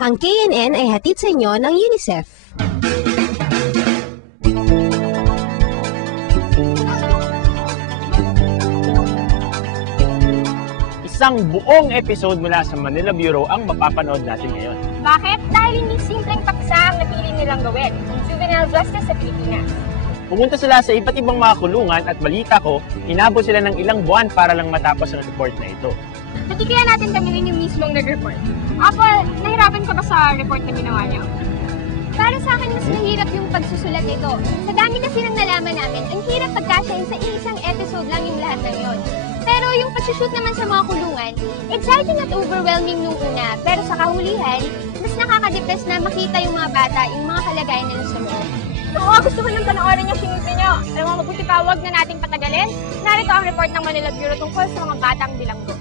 Ang KNN ay hatid sa inyo ng UNICEF. Isang buong episode mula sa Manila Bureau ang mapapanood natin ngayon. Bakit? Dahil hindi simpleng paksa ang napili nilang gawin, juvenile justice sa Pilipinas. Pumunta sila sa iba't ibang mga kulungan at balita ko, inabot sila ng ilang buwan para lang matapos ang report na ito. Natikaya natin kami rin yung mismong nag-report. Apple, nahirapan ka ba sa report na ginawa niyo? Para sa akin, mas mahirap yung pagsusulat nito. Sa dami kasi ng nalaman namin, ang hirap pagkasyahin sa isang episode lang yung lahat ng yon. Pero yung pagsushoot naman sa mga kulungan, exciting at overwhelming nung una. Pero sa kahulihan, mas nakaka-depress na makita yung mga bata, yung mga kalagayan nila sa loob. Oo, gusto ko nang panoorin yung sinuti nyo. Alam mo, mabuti pa, huwag na nating patagalin. Narito ang report ng Manila Bureau tungkol sa mga batang bilanggo.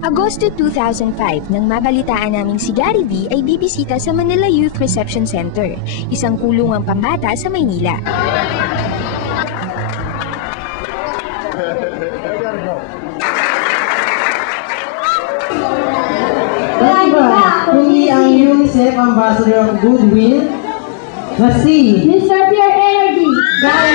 Agosto 2005, nang mabalitaan naming si Gary V ay bibisita sa Manila Youth Reception Center, isang kulungang pambata sa Maynila. Kung ang UNICEF Ambassador of Goodwill na si Mr. Pierre Energy! Gary!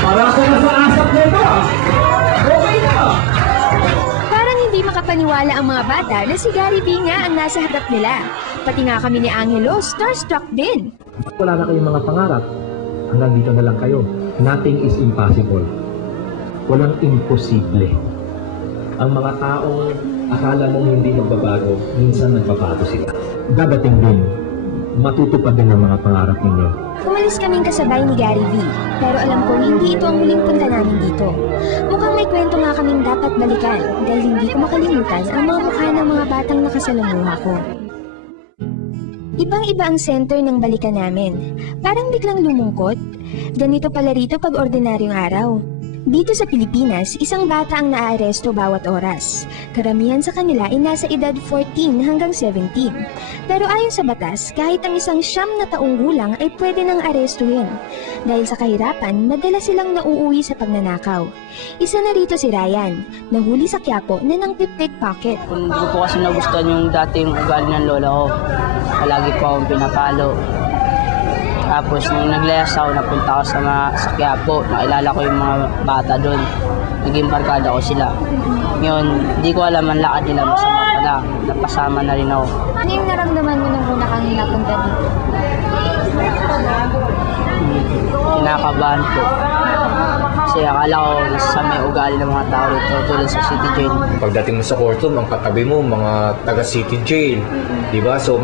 Para ko na sa asap nito! Okay na! Parang hindi makapaniwala ang mga bata na si Gary V nga ang nasa harap nila. Pati nga kami ni Angelo, starstruck din. Wala na kayong mga pangarap. Hanggang dito na lang kayo. Nothing is impossible. Walang imposible. Ang mga taong akala mong hindi magbabago, minsan nagbabago sila. Dadating din. Matutupad din ang mga pangarap ninyo. Umalis kaming kasabay ni Gary V, pero alam ko hindi ito ang muling punta namin dito. Mukhang may kwento nga kaming dapat balikan dahil hindi ko makalimutan ang mga mukha ng mga batang nakasalamuha ko. Ibang-iba ang center ng balikan namin. Parang biglang lumungkot. Ganito pala rito pag ordinaryong araw. Dito sa Pilipinas, isang bata ang naaaresto bawat oras. Karamihan sa kanila ay nasa edad 14 hanggang 17. Pero ayon sa batas, kahit ang isang 9 na taong gulang ay pwede nang arestuhin. Dahil sa kahirapan, madalas silang nauuwi sa pagnanakaw. Isa na rito si Ryan, nahuli sa Quiapo na nang pickpocket. Hindi ko po kasi nagustuhan yung dating ugali ng lola ko. Palagi po akong pinapalo. Tapos nung naglayas ako, napunta ako sa Quiapo, nakilala ko yung mga bata doon. Naging barkada ko sila. Ngayon, hindi ko alam ang lakad nila, masama pala. Napasama na rin ako. Ano yung naramdaman mo nung una kang napunta dito? Kinakabahan po. Kasi akala ko sa may ugali ng mga tao rito tulad sa City Jail. Pagdating mo sa courtroom, ang katabi mo, mga taga City Jail. Diba? So,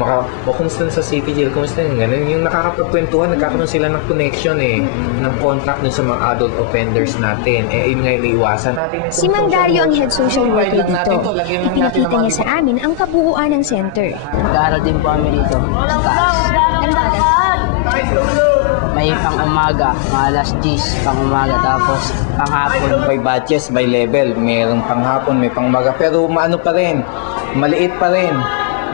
kumusta sa City Jail? Kumusta yun? Ganun yung nakakapagkwentuhan, nagkakaroon sila ng connection ng contract dun sa mga adult offenders natin. Yun nga yung naiwasan. Si Mang Dario ang head social worker dito. Ipinakita niya sa amin ang kabuuan ng center. Nag-aaral din po kami dito. Sa taas. May pang-umaga, mga alas 10, pang-umaga, tapos pang-hapon. May batches, may level. Mayroong pang-hapon, may pang-umaga. Pero maano pa rin, maliit pa rin.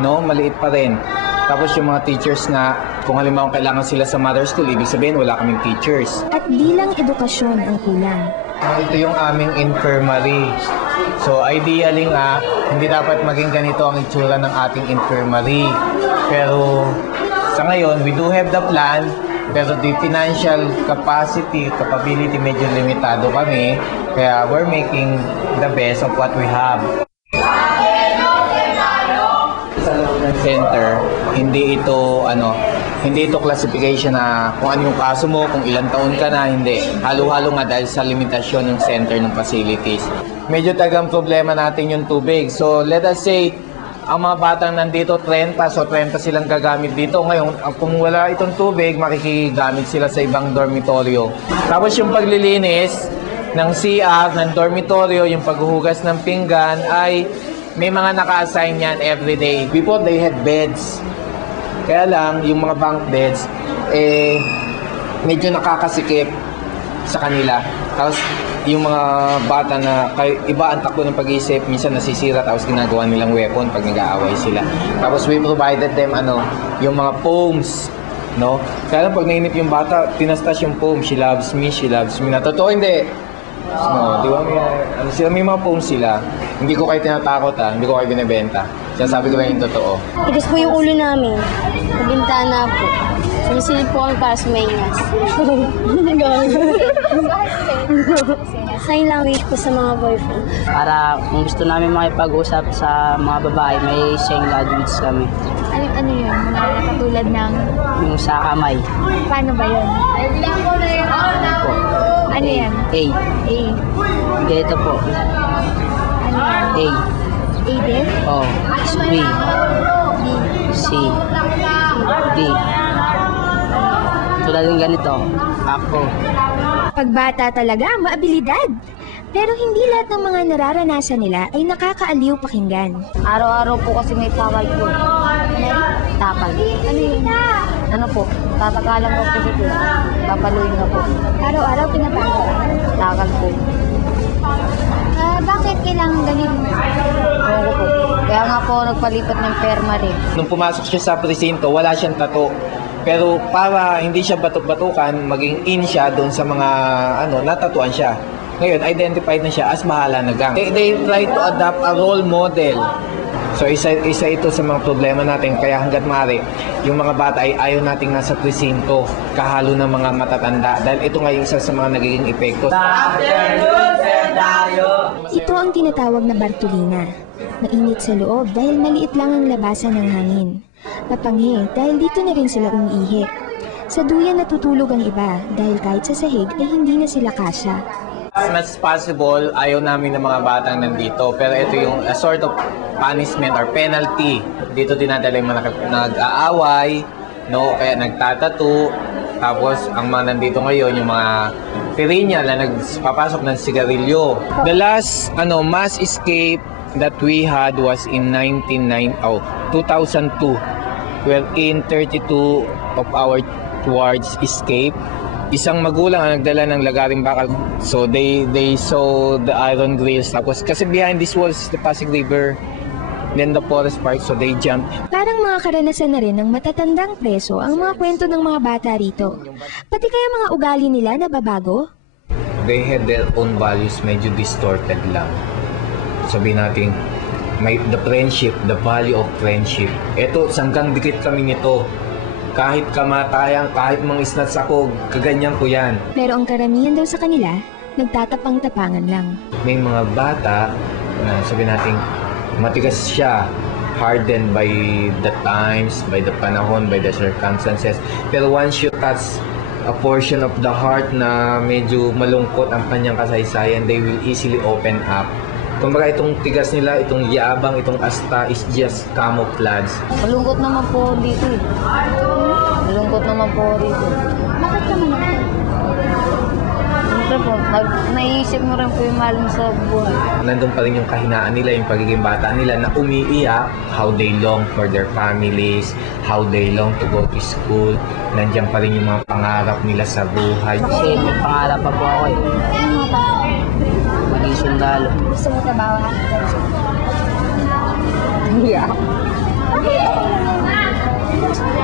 No? Maliit pa rin. Tapos yung mga teachers nga, kung halimbawa kailangan sila sa mother school, ibig sabihin wala kaming teachers. At bilang edukasyon ang kulang. Ito yung aming infirmary. So ideally nga, hindi dapat maging ganito ang itsura ng ating infirmary. Pero sa ngayon, we do have the plan, pero the financial capability medyo limitado kami. Kaya we're making the best of what we have. Sa loob ng center, hindi ito classification na kung ano yung kaso mo, kung ilang taon ka na, hindi. Halo-halo nga dahil sa limitasyon ng center ng facilities. Medyo tagang problema natin yung tubig. So let us say, ang mga batang nandito 30, so 30 silang gagamit dito. Ngayon, kung wala itong tubig, makikigamit sila sa ibang dormitoryo. Tapos yung paglilinis ng CR, ng dormitoryo, yung paghuhugas ng pinggan, ay may mga naka-assign yan everyday. Before, they had beds. Kaya lang, yung mga bunk beds, medyo nakakasikip sa kanila. Tapos, yung mga bata na iba ang takbo ng pag-iisip, minsan nasisira tapos ginagawa nilang weapon pag nag-aaway sila. Tapos we provided them yung mga poems, no? Kaya lang pag nainip yung bata, tinastas yung poem, she loves me, na totoo hindi. No, di ba may mga poems sila. Hindi ko kayo tinatakot hindi ko kayo binibenta. Sabi ko lang yung totoo. Tigas po yung ulo namin. Kabintana po. Sumisilip po kami para sa maingas. Sign language po sa mga boyfriend. Para kung gusto namin makipag-usap sa mga babae, may sign language kami. Ano yun? Mga katulad ng... Yung sa kamay. Paano ba yun? Ano yan? A. A. Ganito po. Ano yan? A. A din? O. B. C. D. Tulad ng ganito. Ako. Pagbata talaga, maabilidad. Pero hindi lahat ng mga nararanasan nila ay nakakaaliw pakinggan. Araw-araw po kasi may takal po. Takal. Ano yun? Ano po? Tatakalan ko po dito. Papaluin ka po. Araw-araw pinapakal. Takal po. Bakit kailangan ganun? Ewan ko po. Kaya nga po nagpalipat ng perma rin. Nung pumasok siya sa presinto, wala siyang tato. Pero para hindi siya batok-batukan, maging in siya doon sa mga natatuan siya. Ngayon, identified na siya as bahala na gang. They try to adapt a role model. So isa ito sa mga problema natin, kaya hanggat maaari, yung mga bata ay ayaw nating nasa presinto, kahalo ng mga matatanda. Dahil ito nga yung isa sa mga nagiging epekto. Ito ang tinatawag na Bartolina. Mainit sa loob dahil maliit lang ang labasan ng hangin. Mapanghi dahil dito na rin sila umiihi. Sa duyan natutulog ang iba dahil kahit sa sahig ay hindi na sila kasya. As much as possible, ayaw namin ng mga batang nandito. Pero ito yung a sort of punishment or penalty. Dito dinadala yung mga nag-aaway, no? Kaya nagtatato. Tapos ang mga nandito ngayon, yung mga pirinya na nagpapasok ng sigarilyo. The last mass escape that we had was in 2002, wherein 32 of our wards escaped. Isang magulang ang nagdala ng lagaring bakal. So they saw the iron grills. Tapos kasi behind this wall is the Pasig River, then the forest park, so they jumped. Parang mga karanasan na rin ng matatandang preso ang mga kwento ng mga bata rito. Pati kaya mga ugali nila nababago? They had their own values, medyo distorted lang. Sabihin natin, the friendship, the value of friendship. Ito, sanggang dikit kami nito. Kahit kamatayan, kahit mga snats ako, kaganyan ko yan. Pero ang karamihan daw sa kanila, nagtatapang-tapangan lang. May mga bata na sabihin natin, matigas siya, hardened by the times, by the panahon, by the circumstances. Pero once you touch a portion of the heart na medyo malungkot ang kanyang kasaysayan, they will easily open up. Kumbaga itong tigas nila, itong yabang, itong asta is just camouflage. Malungkot naman po dito eh. Malungkot naman po dito. Bakit ka naman? Siyempre po, naisip mo rin po yung mahal mo sa buhay. Nandun pa rin yung kahinaan nila, yung pagiging bata nila na umiiyak, how they long for their families, how they long to go to school. Nandiyan pa rin yung mga pangarap nila sa buhay. Kasi may pangarap pa po ako eh. Maging sundalo. Gusto mo trabaho? Yeah.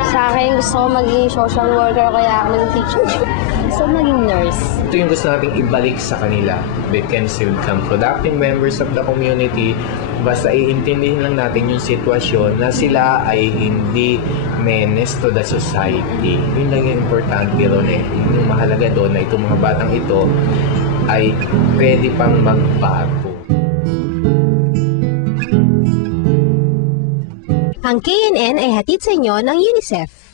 Sa akin, gusto ko maging social worker kaya ako maging teacher. Gusto ko maging nurse. Ito yung gusto nating ibalik sa kanila. They can still become productive members of the community. Basta iintindihin lang natin yung sitwasyon na sila ay hindi menace to the society. Yun lang yung importante ron eh. Yung mahalaga doon na itong mga batang ito ay pwede pang magbago. Ang KNN ay hatid sa inyo ng UNICEF.